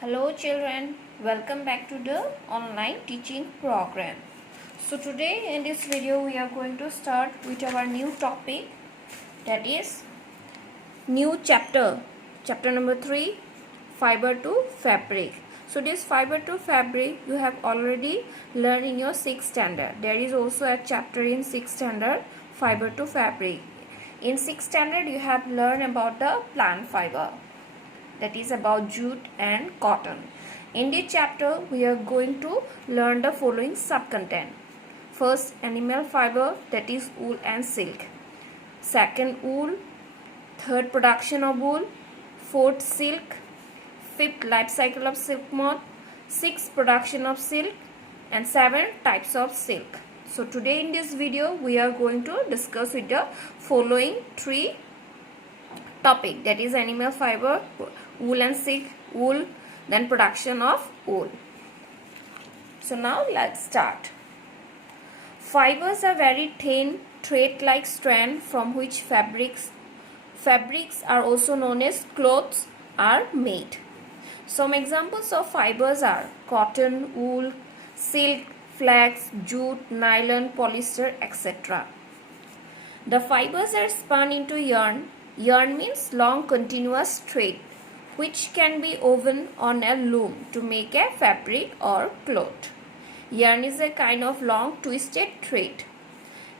Hello children, welcome back to the online teaching program. So today in this video we are going to start with our new topic, that is new chapter number 3, fiber to fabric. So this fiber to fabric you have already learned in your 6th standard. There is also a chapter in 6th standard, fiber to fabric. In 6th standard you have learned about the plant fiber, that is about jute and cotton. In this chapter we are going to learn the following sub-content. First, animal fiber, that is wool and silk. Second, wool. Third, production of wool. Fourth, silk. Fifth, life cycle of silk moth. Sixth, production of silk. And 7 types of silk. So today in this video we are going to discuss with the following 3 topic, that is animal fiber, wool and silk, wool, then production of wool. So now let's start. Fibers are very thin thread-like strands from which fabrics are also known as clothes are made. Some examples of fibers are cotton, wool, silk, flax, jute, nylon, polyester, etc. The fibers are spun into yarn. Yarn means long continuous thread which can be woven on a loom to make a fabric or cloth. Yarn is a kind of long twisted thread.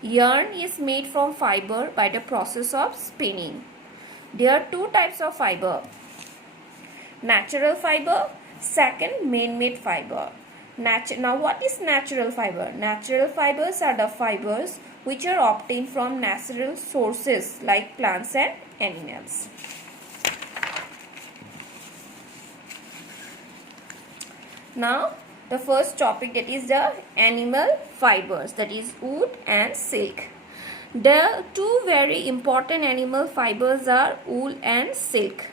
Yarn is made from fiber by the process of spinning. There are 2 types of fiber: natural fiber, second man-made fiber. Now what is natural fiber? Natural fibers are the fibers which are obtained from natural sources like plants and animals. Now the first topic, that is the animal fibers, that is wool and silk. The 2 very important animal fibers are wool and silk.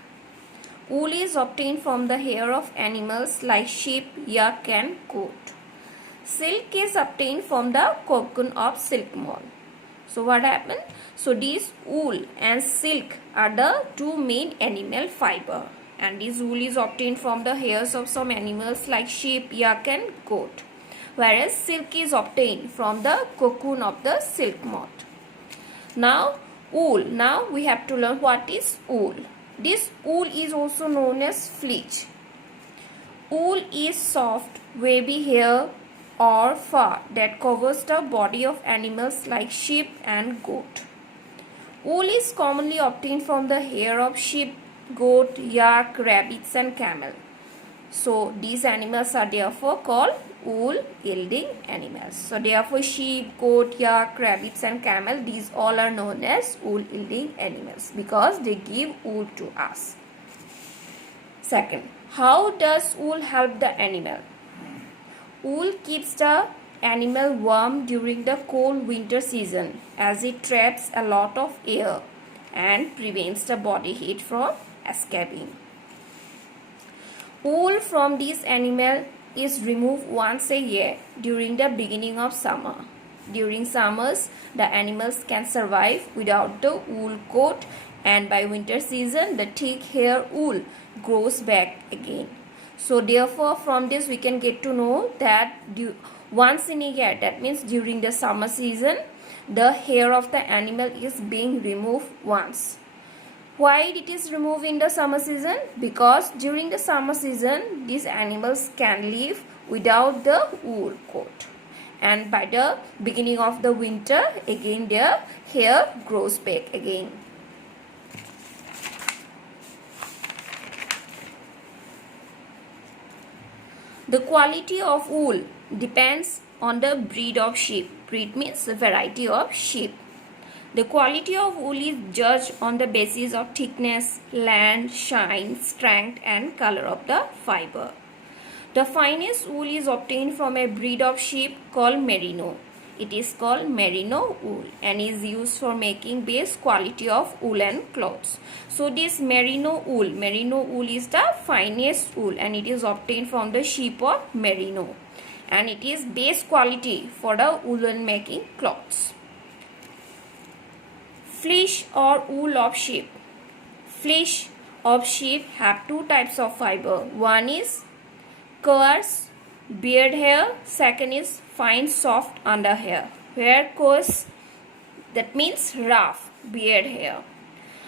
Wool is obtained from the hair of animals like sheep, yak and goat. Silk is obtained from the cocoon of silk moth. So what happened? So these wool and silk are the 2 main animal fiber, and this wool is obtained from the hairs of some animals like sheep, yak and goat, whereas silk is obtained from the cocoon of the silk moth. Now wool. Now we have to learn what is wool. This wool is also known as fleece. Wool is soft, wavy hair or fur that covers the body of animals like sheep and goat. Wool is commonly obtained from the hair of sheep, goat, yak, rabbits and camel. So these animals are therefore called wool yielding animals. So therefore sheep, goat, yak, rabbits and camel, these all are known as wool yielding animals because they give wool to us. Second, how does wool help the animal? Wool keeps the animal warm during the cold winter season as it traps a lot of air and prevents the body heat from escaping. Wool from this animal is removed once a year during the beginning of summer. During summers, the animals can survive without the wool coat, and by winter season, the thick hair wool grows back again. So therefore, from this we can get to know that once in a year, that means during the summer season, the hair of the animal is being removed once. Why it is removed in the summer season? Because during the summer season, these animals can live without the wool coat, and by the beginning of the winter, again their hair grows back again. The quality of wool depends on the breed of sheep. Breed means the variety of sheep. The quality of wool is judged on the basis of thickness, length, shine, strength and color of the fiber. The finest wool is obtained from a breed of sheep called merino. It is called merino wool and is used for making base quality of woolen clothes. So this merino wool is the finest wool and it is obtained from the sheep of merino, and it is base quality for the woolen making clothes. Fleece or wool of sheep. Fleece of sheep have two types of fiber. One is coarse beard hair, second is fine soft under hair. Where coarse, that means rough beard hair.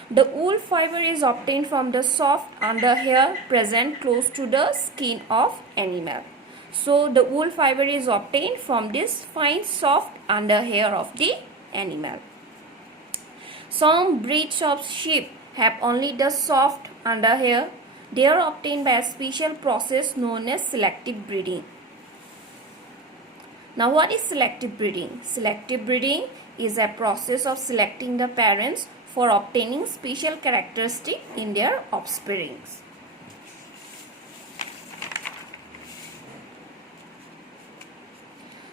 The wool fiber is obtained from the soft under hair present close to the skin of animal. So the wool fiber is obtained from this fine soft under hair of the animal. Some breeds of sheep have only the soft under hair. They are obtained by a special process known as selective breeding. Now what is selective breeding? Selective breeding is a process of selecting the parents for obtaining special characteristics in their offspring.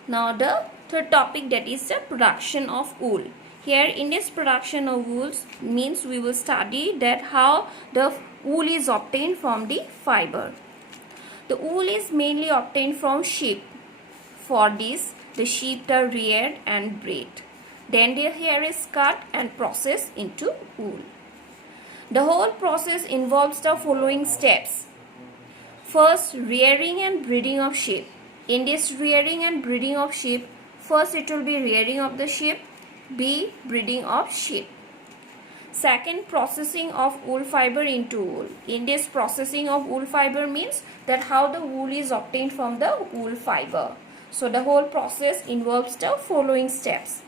Now the third topic, that is the production of wool. Here in this production of wools means we will study that how the wool is obtained from the fiber. The wool is mainly obtained from sheep. For this, the sheep are reared and bred. Then their hair is cut and processed into wool. The whole process involves the following steps. First, rearing and breeding of sheep. In this rearing and breeding of sheep, first it will be rearing of the sheep, B. breeding of sheep. Second, processing of wool fiber into wool. In this processing of wool fiber means that how the wool is obtained from the wool fiber. So the whole process involves the following steps.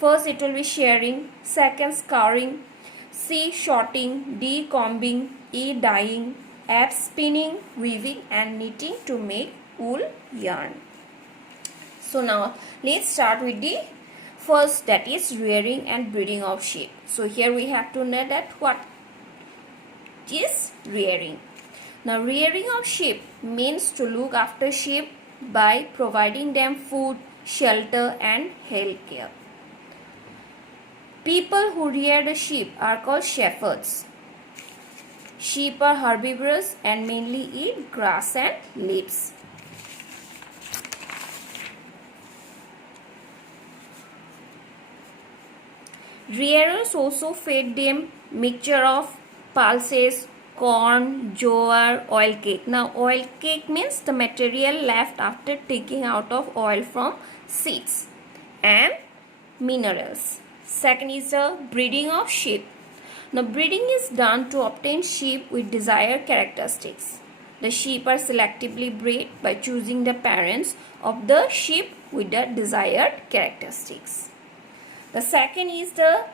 First it will be shearing, second scouring, C. shorting, D. combing, E. dyeing, F. spinning, weaving and knitting to make wool yarn. So now let's start with the first, that is rearing and breeding of sheep. So here we have to know that what is rearing. Now rearing of sheep means to look after sheep by providing them food, shelter and health care. People who rear the sheep are called shepherds. Sheep are herbivorous and mainly eat grass and leaves. Rearers also fed them mixture of pulses, corn, jowar, oil cake. Now oil cake means the material left after taking out of oil from seeds, and minerals. Second is the breeding of sheep. Now breeding is done to obtain sheep with desired characteristics. The sheep are selectively bred by choosing the parents of the sheep with the desired characteristics. The second is the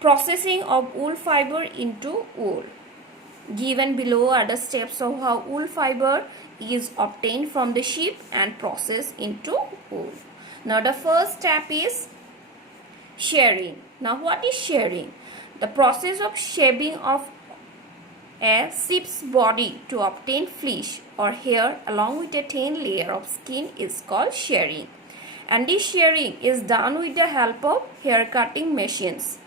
processing of wool fiber into wool. Given below are the steps of how wool fiber is obtained from the sheep and processed into wool. Now the first step is shearing. Now what is shearing? The process of shaving of a sheep's body to obtain fleece or hair along with a thin layer of skin is called shearing. And this shearing is done with the help of hair cutting machines.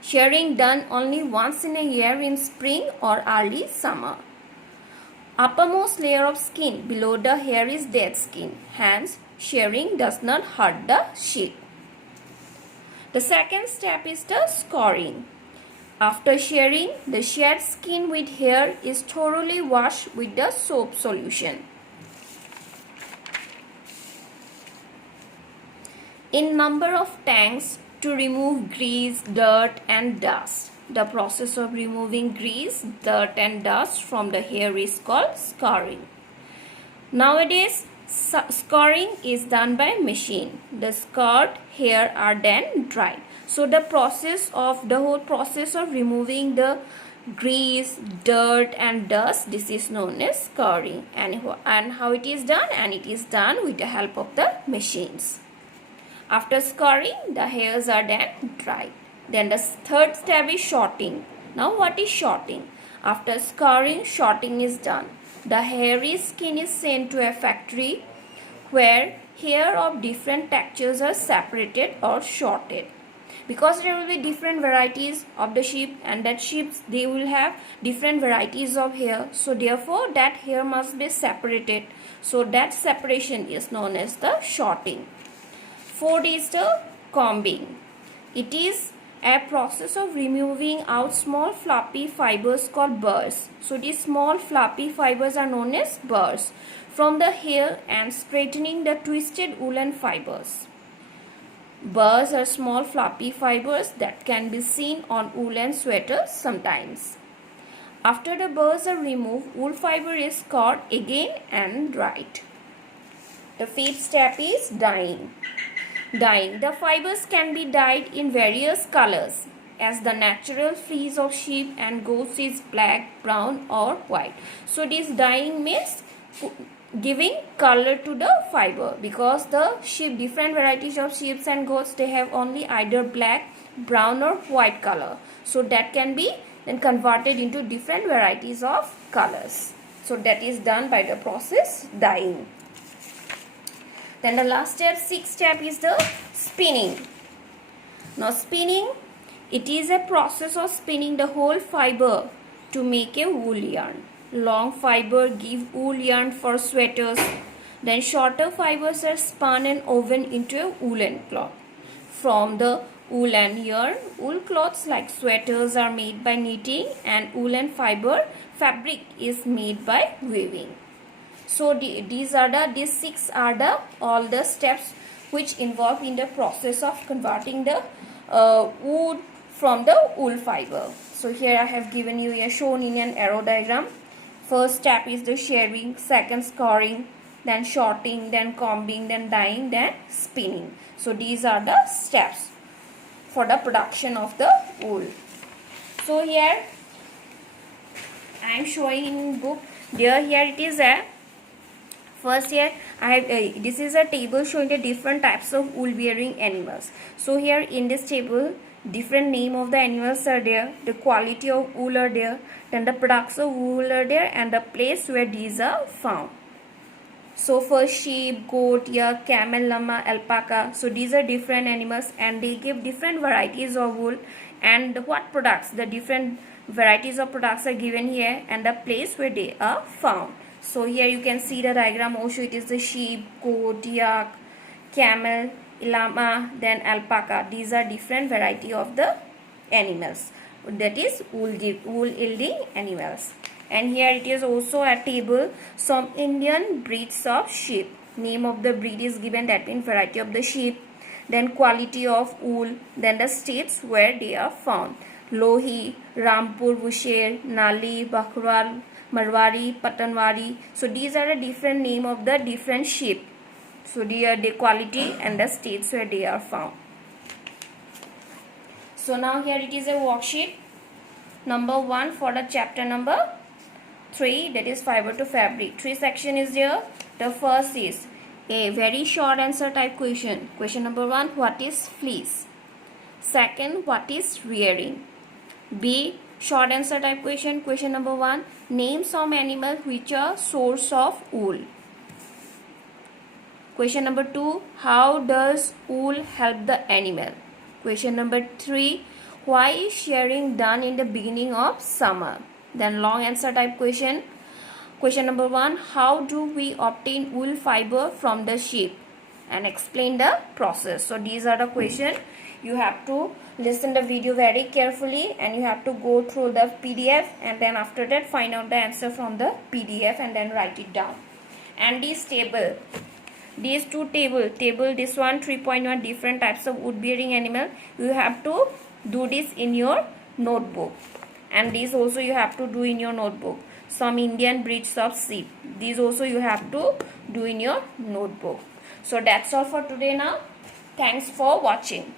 Shearing done only once in a year in spring or early summer. Uppermost layer of skin below the hair is dead skin. Hence, shearing does not hurt the sheep. The second step is the scouring. After shearing, the sheared skin with hair is thoroughly washed with the soap solution. In number of tanks to remove grease, dirt and dust. The process of removing grease, dirt and dust from the hair is called scouring. Nowadays, scouring is done by machine. The scoured hair are then dried. So the whole process of removing the grease, dirt and dust, this is known as scouring. And how it is done? And it is done with the help of the machines. After scouring, the hairs are then dried. Then the third step is shorting. Now what is shorting? After scouring, shorting is done. The hairy skin is sent to a factory where hair of different textures are separated or shorted. Because there will be different varieties of the sheep, and that sheep they will have different varieties of hair. So therefore that hair must be separated. So that separation is known as the shorting. Fourth is the combing. It is a process of removing out small floppy fibers called burrs. So these small floppy fibers are known as burrs from the hair and straightening the twisted woolen fibers. Burrs are small floppy fibers that can be seen on woolen sweaters sometimes. After the burrs are removed, wool fiber is caught again and dried. The fifth step is dyeing. Dyeing. The fibers can be dyed in various colors, as the natural fleece of sheep and goats is black, brown or white. So this dyeing means giving color to the fiber, because the sheep, different varieties of sheep and goats, they have only either black, brown or white color. So that can be then converted into different varieties of colors. So that is done by the process dyeing. Then the last step, sixth step, is the spinning. Now spinning, it is a process of spinning the whole fiber to make a wool yarn. Long fiber give wool yarn for sweaters. Then shorter fibers are spun and woven into a woolen cloth. From the woolen yarn, wool cloths like sweaters are made by knitting, and woolen fiber fabric is made by weaving. So these six are all the steps which involve in the process of converting the wool from the wool fiber. So here I have given you a shown in an arrow diagram. First step is the shearing, second scoring, then shorting, then combing, then dyeing, then spinning. So these are the steps for the production of the wool. So here I am showing in book. Here it is a first. Here I have this is a table showing the different types of wool bearing animals. So here in this table, different name of the animals are there, the quality of wool are there, then the products of wool are there, and the place where these are found. So for sheep, goat, yak, camel, llama, alpaca, so these are different animals and they give different varieties of wool, and what products, the different varieties of products are given here, and the place where they are found. So here you can see the diagram also. It is the sheep, goat, yak, camel, llama, then alpaca. These are different variety of the animals, that is wool yielding animals. And here it is also a table, some Indian breeds of sheep. Name of the breed is given, that means variety of the sheep. Then quality of wool, then the states where they are found. Lohi, Rampur, Busher, Nali, Bakhral, Marwari, Patanwari. So these are the different name of the different sheep. So they are the quality and the states where they are found. So now here it is a worksheet number 1 for the chapter number 3, that is fiber to fabric. 3 section is there. The first is a very short answer type question. Question number 1, what is fleece? Second, what is rearing? B, short answer type question. Question number 1, name some animals which are source of wool. Question number 2, how does wool help the animal? Question number 3, why is shearing done in the beginning of summer? Then long answer type question. Question number 1, how do we obtain wool fiber from the sheep? And explain the process. So these are the questions. You have to listen the video very carefully and you have to go through the PDF, and then after that find out the answer from the PDF and then write it down. And this table, these two table, this one 3.1 different types of wood bearing animal, you have to do this in your notebook. And these also you have to do in your notebook. Some Indian breeds of sheep, these also you have to do in your notebook. So that's all for today now. Thanks for watching.